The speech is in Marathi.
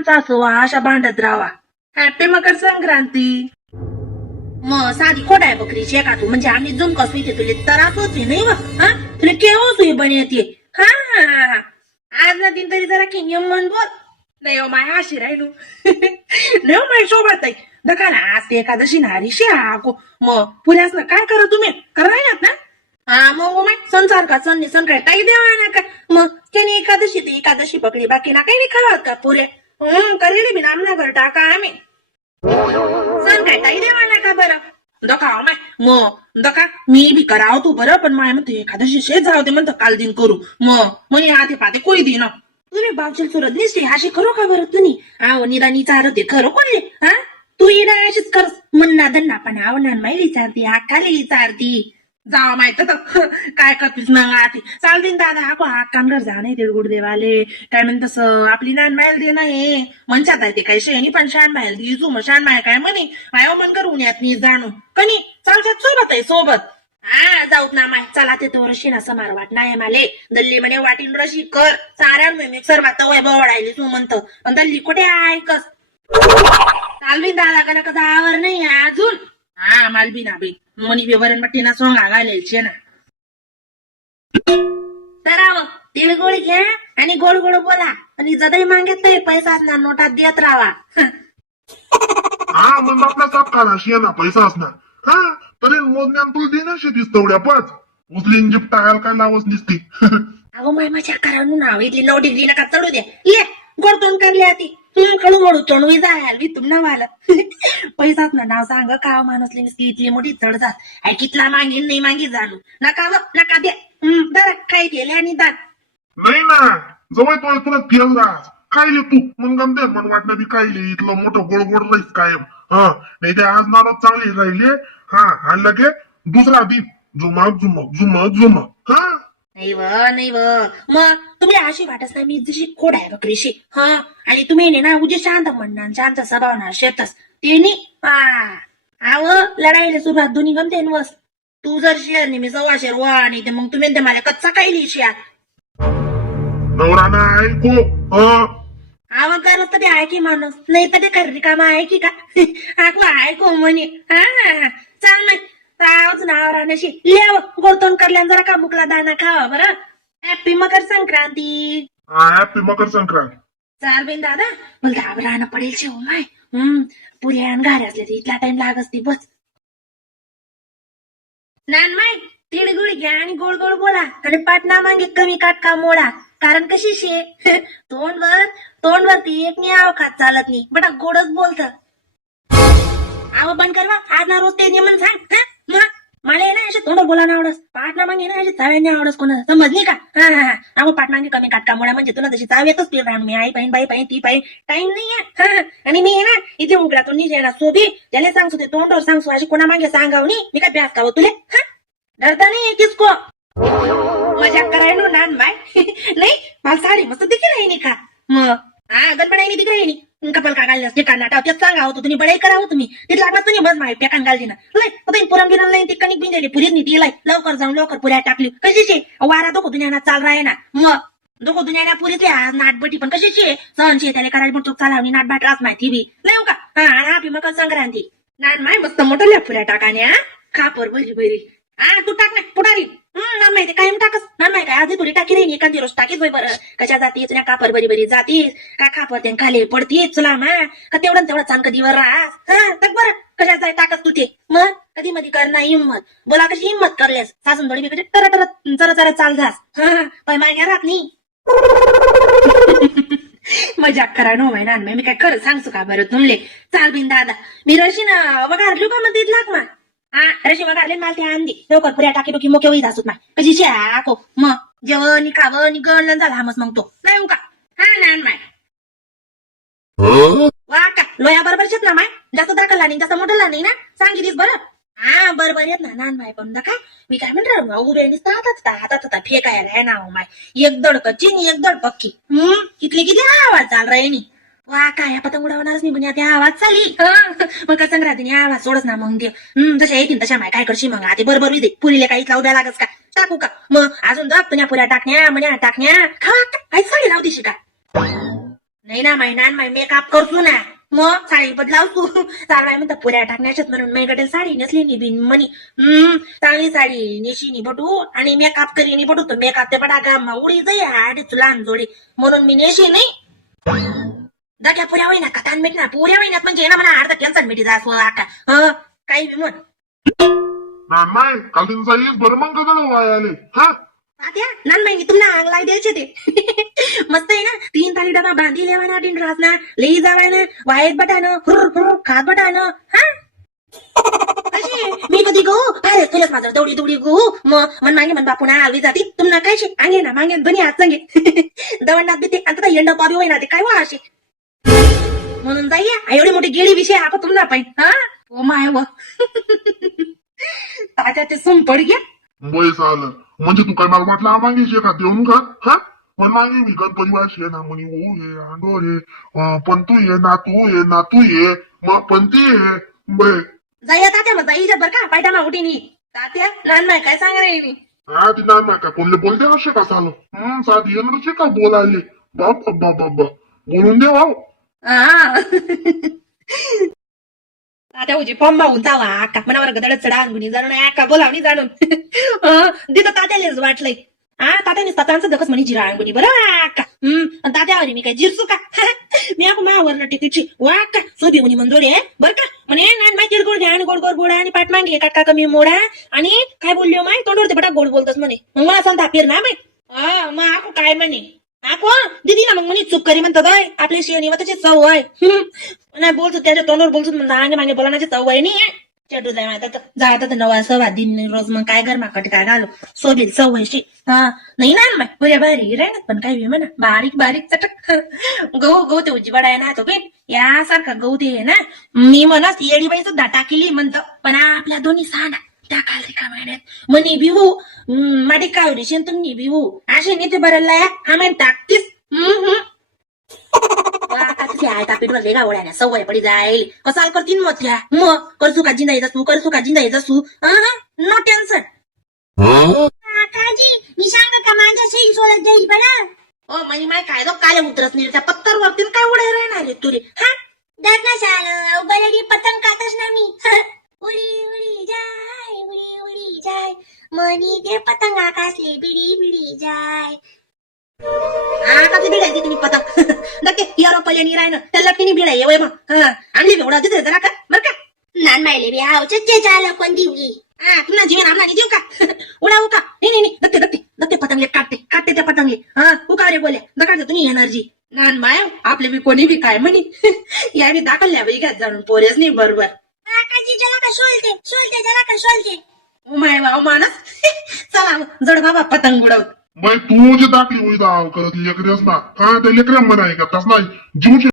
सासू अशा भांडत राहा. हॅपी मकर संक्रांती. मग साधी खोट आहे बकरीची एका तू म्हणजे आम्ही जुम कसू इथे तुला त्रास होते नाही व हा तुला केव्हा सुई बन येते. हा हा हा आज ना दिन तरी जरा किंग मन बोल नाही हो माय अशी राहिलो नाही हो माय सोबत आहे दका ना आज ते एकादशी नारी आको मग पुऱ्यास ना काय करा तुम्ही करायलात ना. हा मग माय सण सारखा सण सण काय काही द्यावा ना का मग त्याने एकादशी ते एकादशी पकडी बाकी ना काही नाही खावात का पुरे करेल बी नामना घर टाका आम्ही सण काय काही देवा ना का बरं दका माय मग दका मी बी कराव तू बरं पण माय म्हणते एखादशी शेत जाव ते म्हणतं काल दिन करू मग म्हणे हाते पाते कोई दिन तुम्ही बावचल सुरत दिसते अशी खरो का बरं तुम्ही आव निराणी चारत ते खरं कोणले हा तू येणा अशीच कर म्हणना दन्ना पण आवणार माय विचारते अक्काली विचारती जावा माहित काय करतीस मग आती चालतीन दादा हा हा कामगार जा नाही तिळगुड देवाले काय म्हणत तसं आपली नान मायल दे नाही म्हणतात ते काही शेणी पण शान मायल दी तू मग शान माय काय म्हणे माया मन करून यात मी जाणू कनी चालतात सोबत आहे सोबत हा जाऊत ना माय चला ते तो रशी ना समार वाट नाही माले दल्ली म्हणे वाटीन रशी कर साऱ्या मिक्सर मात वडायली तू म्हणतो पण दल्ली कुठे ऐकस चालवीन दादा का नका जावर नाही अजून हा मालबी ना बी मनी विवरण मट्टीना सोंगा घालेल छे ना तर तिळगुळ घ्या आणि गोड गोड बोला आणि जदाई मागत नाही पैसा असणार नोटात देत राहा. हा मग आपला साप काढा शियाना पैसा असणार हा तरी मोजण्यात तुला देणार शेतीस तेवढ्या पच उचलीन जिप टाकायला काय लावच नसती. अगो माय माझ्या करावून नाव इथली 9 डिग्री नका चढू द्या ये गोड तोंड करली आती खळू मळू चोणवी जायल मी तुम नावाला पैसाच ना नाव सांग का माणूसली इथली मोठी चढ जात आई कितला मागीन नाही मागी जाणू नका नका द्या जरा काय केले आणि दात नाही ना जवळ तो तुला तेल राहत खायले तू मन गमते मन वाटणं बी खायले इथलं मोठं गोड गोड राहीस कायम हा नाही ते आज नाराज चांगले राहिले हा आणि लगे दुसरा दिन झुमक झुमक झुमक झुमक हा नाही व मग तुम्ही अशी वाटत नाही मी जशी खोड आहे बकरीशी हा आणि तुम्ही ना उजे शांत म्हणणार शांत स्वभाव ना शेतस ते आव लढाईला सुरुवात दोन्ही गमते वस तू जर शेअर नाही मी सव्वा शेअर वा आणि ते मग तुम्ही ते मला कच्चा काही लिहिशी नवरा ना ऐको आव करत ते आहे की माणूस नाही तर ते खरी कामा आहे की का ऐको म्हणे हा चाल नाही रावच नाव राहण्याशी लेव गोडतोंड करल्यान जरा का मुकला दाना खावा बरं. हॅपी मकर संक्रांती. हॅपी मकर संक्रांत. चाल बेन दादा मला गाव राहणं पडेल शेव माय पुऱ्या घारे असले तर इथला टाइम लागच ती बस नान माय तिळगुळ घ्या आणि गोड गोड बोला आणि पाटणा मागे कमी काटका मोडा कारण कशी शे तोंडवर ती एक नाही आव खात चालत नाही बटा गोडच बोलत आव बंद करवा आज ना रोज ते नियमन सांग मला ना अशा तोंड बोला ना आवडस पाटणा मागे ना अशा चाव्याने आवडस कोणा समजली का हा अहो पाटणांगे कमी काटकामुळे म्हणजे तुला तशी चाव येतच पिल राहून मी आई पाहिन बाई पाहिन ती पाहिन टाइम नाहीये आणि मी ना इथे उघड्यातून निघे ना सोबी त्याला सांगतो ते तोंडवर सांगतो अशी कोणा मागे सांगावनी मी काय ब्यास काव तुले डरता नाही किसको मजाक करायलो नान माय नाही मला साडी मस्त देखील आहे का मग गणपणाईनी दिक राहिनी कपल का घालण्यास ते काढणार त्यात सांगा होतो तुम्ही बडाई करा हो तुम्ही तिथला लागणार तुम्ही बस माहिती पेकान घालली ना लय पुरम गिरण नाही ती कणिक बिंजली पुरीच नाही ती लय लवकर जाऊन लवकर पुऱ्या टाकली कशीची वारा दोघं दुनियाना चाल राहे ना मग दोघं दुनियाना पुरीच नाटबटी पण कशीची सहनची त्याला करायला पण चोक चालावणी नाटबाट रास माहिती बी लय का हॅपी मकर संक्रांती नान माय मस्त मोठं लय पुऱ्या टाकाने खापर बरी बरी तू टाक ना पुढारी नाम माहिती कायम टाकस नाम माहिती आधी थोडी टाकी नाही एखादी रोज टाकीच बरं कशा जातीच ना कापर बरी बरी जातीस का खापर ते खाली पडतीस चला मा का तेवढं चांद कधीवर राहस टाक बरं कशा जाय टाकस तू ते मग कधी मध्ये कर ना हिंमत बोला कशी हिंमत करलेस सासून थोडी बिकडे जरा जरा चाल जास पाय मागे राहत नाही मजाक करा नो माय नान मी काय खरं सांगतो का बरं तुमले चाल बिन दादा मी रशीन वगार लिहू का मध्ये लाग मा रशी वगारले मला ते आणली लवकर पुऱ्या टाकी टोकी मोके होई जासूत माय कशी आको मग जेवण खावं गण झाला हमस मग तो नाही का नान माय वा का लोया बरोबर शेत ना माय जास्त दाखलला नाही जास्त मोठला नाही ना सांगितलीस बरं बरोबर येत ना नान माय पण का मी काय म्हणणार उभ्या हातात फेकायला आहे ना माय एक दड कच्ची आणि एक दड पक्की इथले किती आवाज चाल राही नी वा काय पतंग उडवणारच नाही म्हणजे त्या आवाज चाली मग संक्रांतीने आवाज सोडच ना मग ते जशा येतील तशा माय काय करशी मग आता बरोबर दे पुरीले काही लावद्या लागच का टाकू का मग अजून दाख तुझ्या पुऱ्या टाकण्या म्हण्या टाकण्या खा काय साडी लावतीशी का नाही ना माय नान माय मेकअप करतो ना मग साडी बदलावतो चालवाय म्हणता पुऱ्या टाकण्याच्यात म्हणून माझ्याकडे साडी नसली नि बिन म्हणी चांगली साडी नेशी नि बटू आणि मेकअप करी नि बटू तर मेकअप ते पडा गाम उडी जाई आडीच लहान जोडी म्हणून मी नेशी नाही दग्या पुऱ्या होईना का तान मिटणार पुऱ्या होईनात म्हणजे ना म्हणा अर्धा टेन्शन मिटी जा आका काही बी म्हण नाही काल त्यांचा येस बरं मग गदळ वाय आले हा तात्या नान माहिती तुला अंगलाई द्यायचे ते मस्त आहे ना 3 ताली डबा बांधी लेवा ना दिन रात ना लई जावाय ना वायत बटानं खात बटानं हा अशी मी कधी गो अरे तुलाच माझं दौडी दौडी गो मग मन मागे मन बापू ना आलवी जाती तुम्हाला काय शे अंगे ना मागे दोन्ही हात सांगे दवंडात देते आता एंड पावी होईना ते काय वा अशी म्हणून जाईया एवढी मोठी गेडी विषय आपण तुम्हाला पाहिजे हा ओ माय व तात्या ते सुन पड घ्या वयस आलं म्हणजे तू काय मला वाटलं आमागे शे का देऊन का हा पण मागे मी गणपती वाशी ना म्हणे ओ हे आंडो हे पण तू ये नातू ये मग पण ती ये बै जाईया तात्या मग जाईच्या बरं का पायटा मा उठीनी तात्या लहान माय काय सांग रे मी हा ती ना का कोणले बोलते असे का चालू साधी येणारचे का बोलायले बाप बाबा बोलून दे भाऊ तात्या उजी पंबा होऊन जावा आका मनावर गदडत चढा अंगुनी जाणून आका बोलावणी जाणून तिथं तात्यालेच वाटलंय तात्याने स्वतःच दखस म्हणे जिरा अंगुनी बरं आका तात्यावर मी काय जिरसू का मी आको मावर टिकीटची वा का सोबी म्हणे मंजोरी बरं का म्हणे नान माय तिरगोड घ्या आणि गोड गोड बोडा आणि पाठ मागे काटका कमी मोडा आणि काय बोललो माय तोंडवरती बटा गोड बोलतस म्हणे मग मला सांगता फिर ना माय मग आको काय म्हणे आको दिदी ना मग म्हणे चूक करी म्हणतात आपल्या शियानी त्याची चव आहे नाही बोलतो त्याच्या तोंडावर बोलतो म्हणता आणि मागे बोलाण्याची चव आहे नाही चेटू जाय जातात नवा सवा दिन रोज मग काय घर माकट काय घालो सोबील सव्वाशी नाही ना मग पुऱ्या बारीक राहणार पण काय म्हणा बारीक बारीक चटक गहू ते उजी बडाय ना तो बेन यासारखा गहू ते आहे ना मी म्हणत येडीबाई सुद्धा टाकली म्हणतं पण आपल्या दोन्ही सांडा त्या काल रे का महिन्यात म्हणे बिहू माडी कावरी शेन तुम्ही बिहू असे नेते बरं हा म्हण टाकतीस पीठवर वेगळा ओढ्या सवय पडी जाईल कसाल करतीन मग त्या मग करसू का जिंदा जसू नो टेन्शन काजी मी सांग का माझ्या शेळी सोडत जाईल बना ओ माई माय काय दो काय उतरस नाही त्या पत्तर वरती काय उडे राहणार रे तुरे हा दात ना शाल बलडी पतंग कातच ना मी उडी उडी जाय मनी ते पतंग आकाशले बिडी बिडी जाय आता भिडायची तुम्ही पतंग नक्की यारो पल्यानी राहिनं त्या लटकीनी भिडाय येवय मग आणली एवढा तिथे जरा का बरं का नान मायले बी आवचे चाल कोण दिवगी तुला जीवन आमला जीव का उडावू का नाही दत्ते पतंगले काटते त्या पतंगले उका रे बोल्या दकाळचं तुम्ही एनर्जी नान माय आपले बी कोणी बी काय म्हणी या बी दाखलल्या बाई घ्यात जाणून पोरेच नाही बरोबर काकाजी जला का सोलते जला का सोलते ओ माय वाव मानस चला जड बाबा पतंग उडव बाई तू जे दाखली उई दाव करत लेकरेस ना हा त्या लेकऱ्या म्हणाय का तस नाही जीव